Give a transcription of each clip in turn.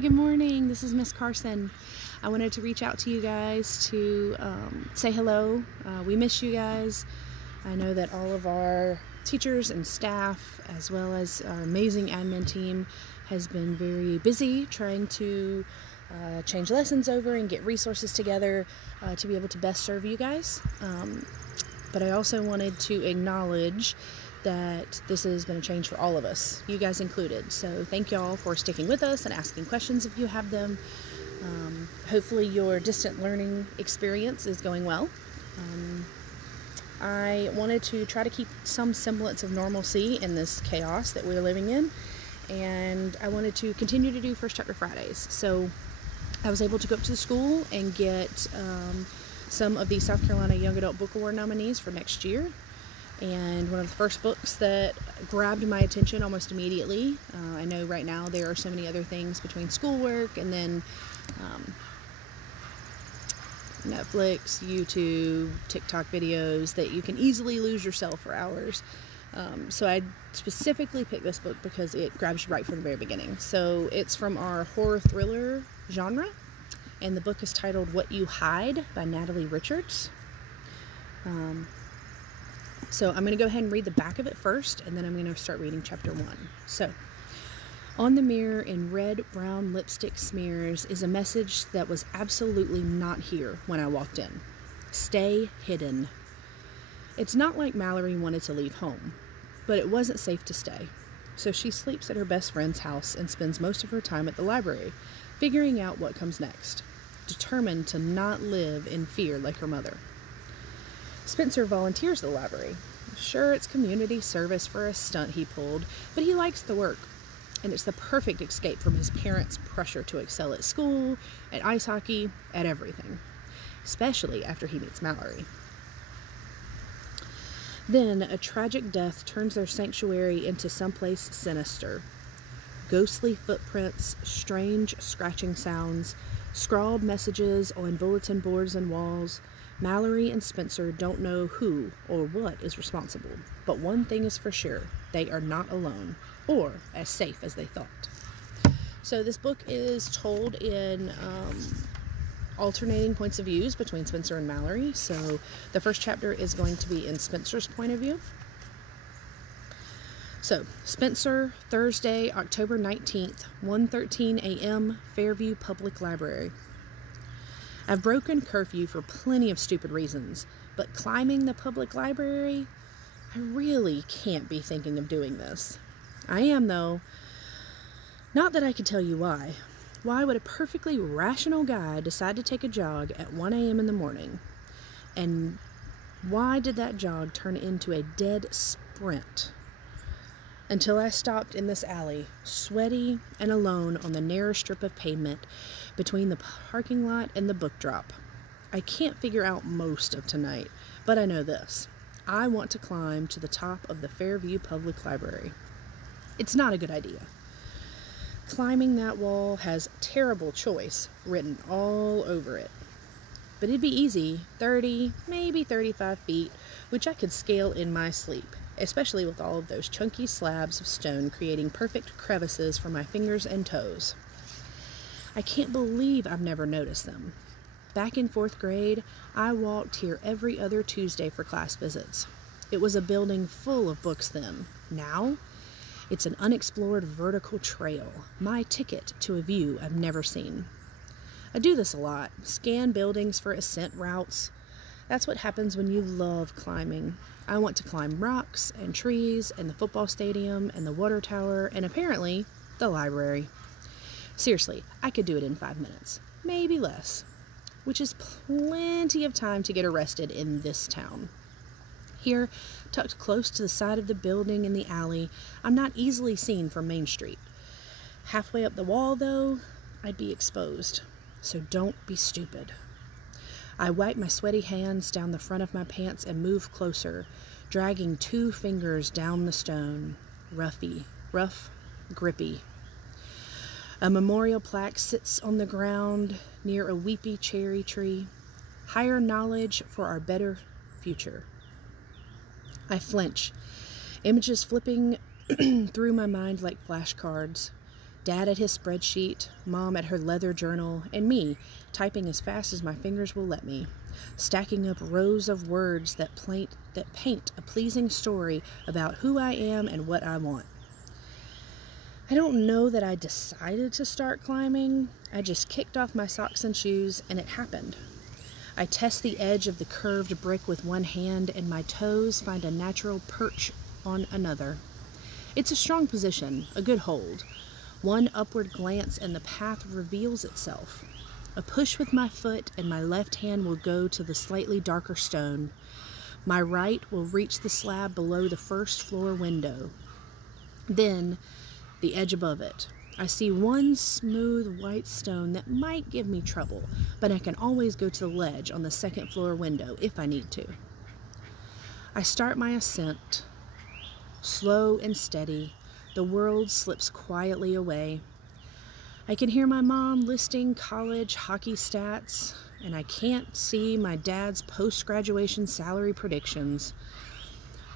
Hi, good morning. This is Miss Carson. I wanted to reach out to you guys to say hello. We miss you guys. I know that all of our teachers and staff, as well as our amazing admin team, has been very busy trying to change lessons over and get resources together to be able to best serve you guys. But I also wanted to acknowledge that this has been a change for all of us, you guys included. So thank y'all for sticking with us and asking questions if you have them. Hopefully your distant learning experience is going well. I wanted to try to keep some semblance of normalcy in this chaos that we're living in, and I wanted to continue to do First Chapter Fridays. So I was able to go up to the school and get some of the South Carolina Young Adult Book Award nominees for next year. And one of the first books that grabbed my attention almost immediately, I know right now there are so many other things between schoolwork and then Netflix, YouTube, TikTok videos that you can easily lose yourself for hours. So I specifically picked this book because it grabs you right from the very beginning. So it's from our horror thriller genre, and the book is titled What You Hide by Natalie Richards. So I'm going to go ahead and read the back of it first, and then I'm going to start reading chapter 1. So, on the mirror in red-brown lipstick smears is a message that was absolutely not here when I walked in. Stay hidden. It's not like Mallory wanted to leave home, but it wasn't safe to stay. So she sleeps at her best friend's house and spends most of her time at the library, figuring out what comes next, determined to not live in fear like her mother. Spencer volunteers at the library. Sure, it's community service for a stunt he pulled, but he likes the work, and it's the perfect escape from his parents' pressure to excel at school, at ice hockey, at everything, especially after he meets Mallory. Then a tragic death turns their sanctuary into someplace sinister. Ghostly footprints, strange scratching sounds, scrawled messages on bulletin boards and walls. Mallory and Spencer don't know who or what is responsible, but one thing is for sure, they are not alone, or as safe as they thought. So this book is told in alternating points of views between Spencer and Mallory. So the first chapter is going to be in Spencer's point of view. So, Spencer, Thursday, October 19th, 1:13 a.m., Fairview Public Library. I've broken curfew for plenty of stupid reasons, but climbing the public library, I really can't be thinking of doing this. I am, though. Not that I could tell you why. Why would a perfectly rational guy decide to take a jog at 1 a.m. in the morning? And why did that jog turn into a dead sprint? Until I stopped in this alley, sweaty and alone on the narrow strip of pavement between the parking lot and the book drop. I can't figure out most of tonight, but I know this. I want to climb to the top of the Fairview Public Library. It's not a good idea. Climbing that wall has terrible choice written all over it. But it'd be easy, 30, maybe 35 feet, which I could scale in my sleep, especially with all of those chunky slabs of stone creating perfect crevices for my fingers and toes. I can't believe I've never noticed them. Back in 4th grade, I walked here every other Tuesday for class visits. It was a building full of books then. Now, it's an unexplored vertical trail, my ticket to a view I've never seen. I do this a lot, scan buildings for ascent routes. That's what happens when you love climbing. I want to climb rocks and trees and the football stadium and the water tower and apparently the library. Seriously, I could do it in 5 minutes, maybe less, which is plenty of time to get arrested in this town. Here, tucked close to the side of the building in the alley, I'm not easily seen from Main Street. Halfway up the wall, though, I'd be exposed. So don't be stupid. I wipe my sweaty hands down the front of my pants and move closer, dragging 2 fingers down the stone. Rough, grippy. A memorial plaque sits on the ground near a weepy cherry tree. Higher knowledge for our better future. I flinch, images flipping through my mind like flashcards. Dad at his spreadsheet, Mom at her leather journal, and me typing as fast as my fingers will let me, stacking up rows of words that paint a pleasing story about who I am and what I want. I don't know that I decided to start climbing. I just kicked off my socks and shoes, and it happened. I test the edge of the curved brick with one hand, and my toes find a natural perch on another. It's a strong position, a good hold. One upward glance and the path reveals itself. A push with my foot and my left hand will go to the slightly darker stone. My right will reach the slab below the first floor window. Then, the edge above it. I see one smooth white stone that might give me trouble, but I can always go to the ledge on the second floor window if I need to. I start my ascent. Slow and steady, the world slips quietly away. I can hear my mom listing college hockey stats, and I can't see my dad's post-graduation salary predictions.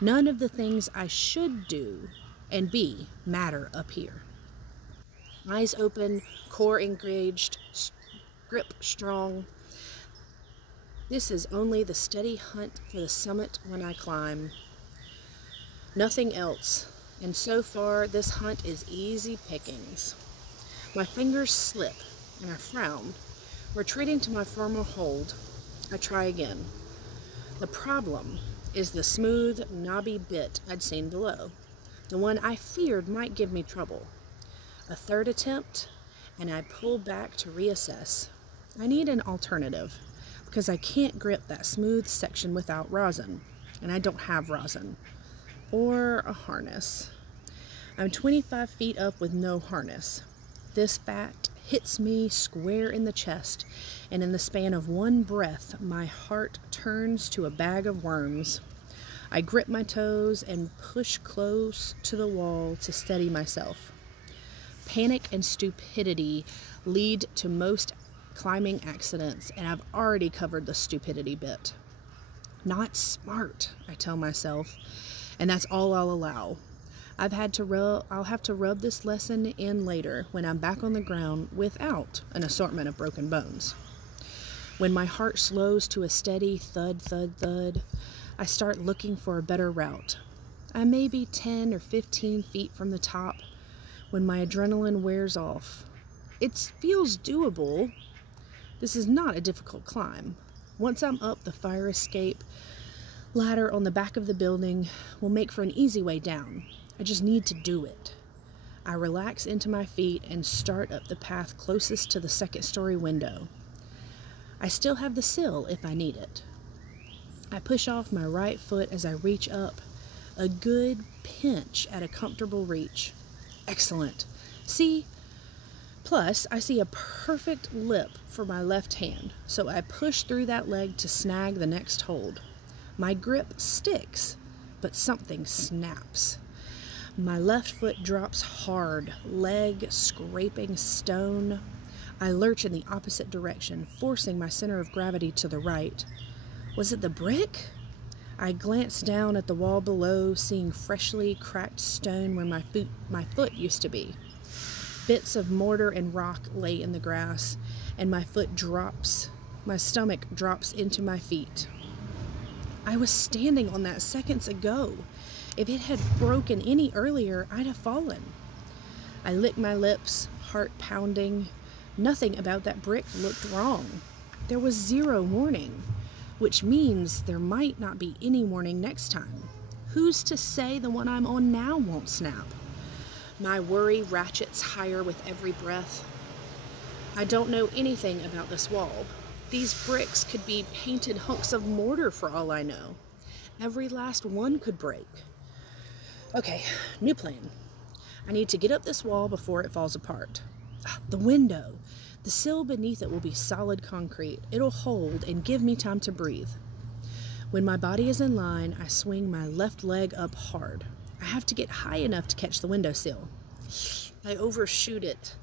None of the things I should do and be matter up here. Eyes open, core engaged, grip strong. This is only the steady hunt for the summit when I climb. Nothing else, and so far this hunt is easy pickings. My fingers slip, and I frown. Retreating to my former hold, I try again. The problem is the smooth, knobby bit I'd seen below, the one I feared might give me trouble. A third attempt, and I pull back to reassess. I need an alternative, because I can't grip that smooth section without rosin, and I don't have rosin. Or a harness. I'm 25 feet up with no harness. This fact hits me square in the chest, and in the span of one breath, my heart turns to a bag of worms. I grip my toes and push close to the wall to steady myself. Panic and stupidity lead to most climbing accidents, and I've already covered the stupidity bit. Not smart, I tell myself, and that's all I'll allow. I'll have to rub this lesson in later when I'm back on the ground without an assortment of broken bones. When my heart slows to a steady thud, thud, thud, I start looking for a better route. I may be 10 or 15 feet from the top when my adrenaline wears off. It feels doable. This is not a difficult climb. Once I'm up, the fire escape ladder on the back of the building will make for an easy way down. I just need to do it. I relax into my feet and start up the path closest to the second-story window. I still have the sill if I need it. I push off my right foot as I reach up, a good pinch at a comfortable reach. Excellent. See? Plus, I see a perfect lip for my left hand, so I push through that leg to snag the next hold. My grip sticks, but something snaps. My left foot drops hard, leg scraping stone. I lurch in the opposite direction, forcing my center of gravity to the right. Was it the brick? I glance down at the wall below, seeing freshly cracked stone where my foot used to be. Bits of mortar and rock lay in the grass, and my stomach drops into my feet. I was standing on that seconds ago. If it had broken any earlier, I'd have fallen. I lick my lips, heart pounding. Nothing about that brick looked wrong. There was zero warning, which means there might not be any warning next time. Who's to say the one I'm on now won't snap? My worry ratchets higher with every breath. I don't know anything about this wall. These bricks could be painted hunks of mortar for all I know. Every last one could break. Okay, new plan. I need to get up this wall before it falls apart. The window. The sill beneath it will be solid concrete. It'll hold and give me time to breathe. When my body is in line, I swing my left leg up hard. I have to get high enough to catch the windowsill. I overshoot it.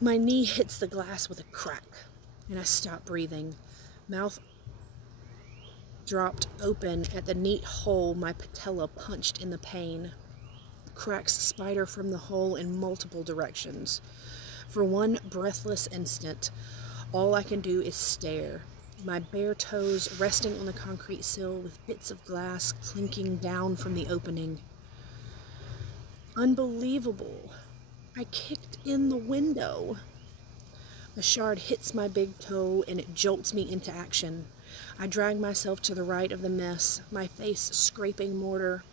My knee hits the glass with a crack, and I stop breathing. Mouth dropped open at the neat hole my patella punched in the pain. cracks spider from the hole in multiple directions. For one breathless instant, all I can do is stare, my bare toes resting on the concrete sill with bits of glass clinking down from the opening. Unbelievable. I kicked in the window. A shard hits my big toe and it jolts me into action. I drag myself to the right of the mess, my face scraping mortar.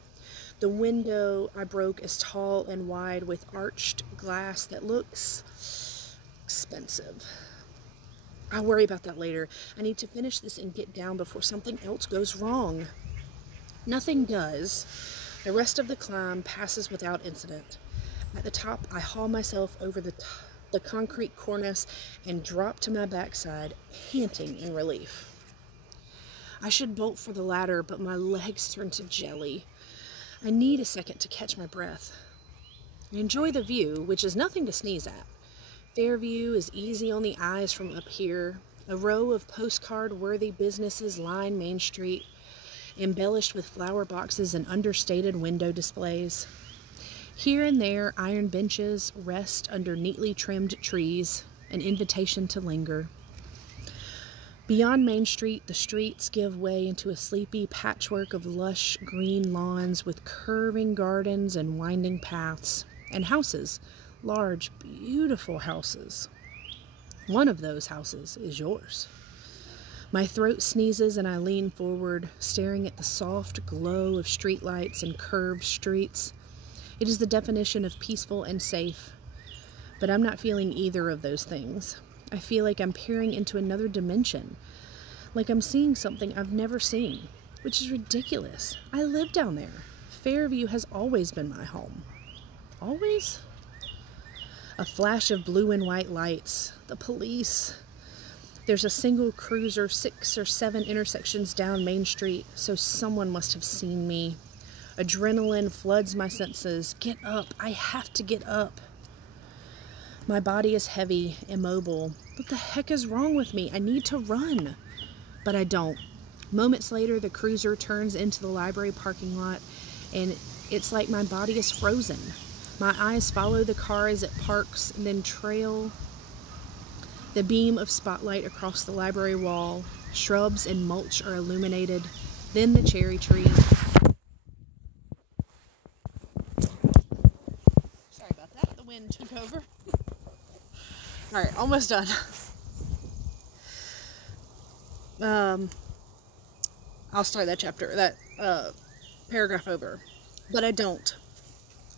The window I broke is tall and wide with arched glass that looks expensive. I'll worry about that later. I need to finish this and get down before something else goes wrong. Nothing does. The rest of the climb passes without incident. At the top, I haul myself over the concrete cornice and drop to my backside, panting in relief. I should bolt for the ladder, but my legs turn to jelly. I need a second to catch my breath. I enjoy the view, which is nothing to sneeze at. Fairview is easy on the eyes from up here. A row of postcard-worthy businesses line Main Street, embellished with flower boxes and understated window displays. Here and there, iron benches rest under neatly trimmed trees, an invitation to linger. Beyond Main Street, the streets give way into a sleepy patchwork of lush green lawns with curving gardens and winding paths, and houses, large, beautiful houses. One of those houses is yours. My throat sneezes and I lean forward, staring at the soft glow of streetlights and curved streets. It is the definition of peaceful and safe, but I'm not feeling either of those things. I feel like I'm peering into another dimension, like I'm seeing something I've never seen, which is ridiculous. I live down there. Fairview has always been my home. Always? A flash of blue and white lights. The police. There's a single cruiser 6 or 7 intersections down Main Street, so someone must have seen me. Adrenaline floods my senses. Get up. I have to get up. My body is heavy, immobile. What the heck is wrong with me? I need to run. But I don't. Moments later, the cruiser turns into the library parking lot, and it's like my body is frozen. My eyes follow the car as it parks, and then trail the beam of spotlight across the library wall. Shrubs and mulch are illuminated. Then the cherry tree. Sorry about that. The wind took over. All right, almost done. I'll start that paragraph over, but I don't.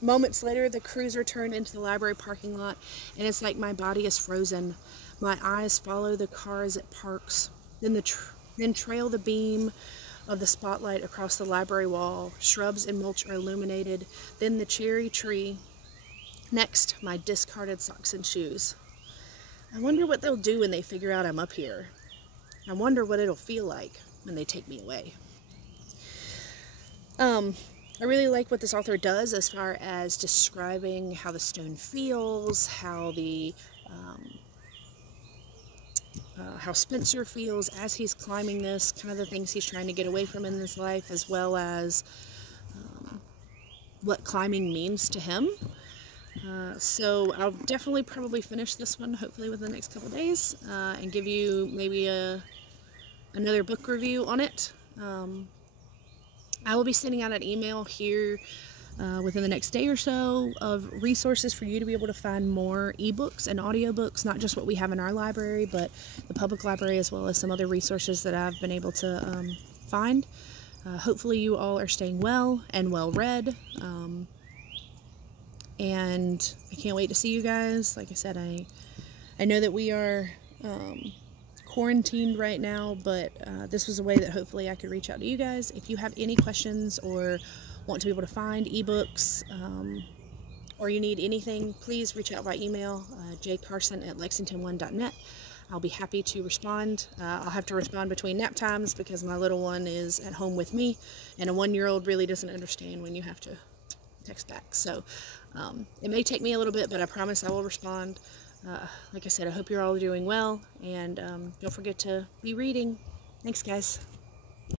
Moments later, the cruiser turned into the library parking lot, and it's like my body is frozen. My eyes follow the car as it parks, then trail the beam of the spotlight across the library wall. Shrubs and mulch are illuminated. Then the cherry tree. Next, my discarded socks and shoes. I wonder what they'll do when they figure out I'm up here. I wonder what it'll feel like when they take me away. I really like what this author does as far as describing how the stone feels, how how Spencer feels as he's climbing this, kind of the things he's trying to get away from in his life, as well as what climbing means to him. So I'll definitely probably finish this one, hopefully within the next couple days, and give you maybe another book review on it. I will be sending out an email here within the next day or so of resources for you to be able to find more ebooks and audiobooks, not just what we have in our library, but the public library, as well as some other resources that I've been able to find. Hopefully you all are staying well and well read. And I can't wait to see you guys. Like I said, I know that we are quarantined right now, but this was a way that hopefully I could reach out to you guys. If you have any questions or want to be able to find ebooks, or you need anything, please reach out by email, jcarson@lexington1.net. I'll be happy to respond. I'll have to respond between nap times because my little one is at home with me, and a 1-year-old really doesn't understand when you have to text back. So it may take me a little bit, but I promise I will respond. Like I said, I hope you're all doing well, and don't forget to be reading. Thanks, guys.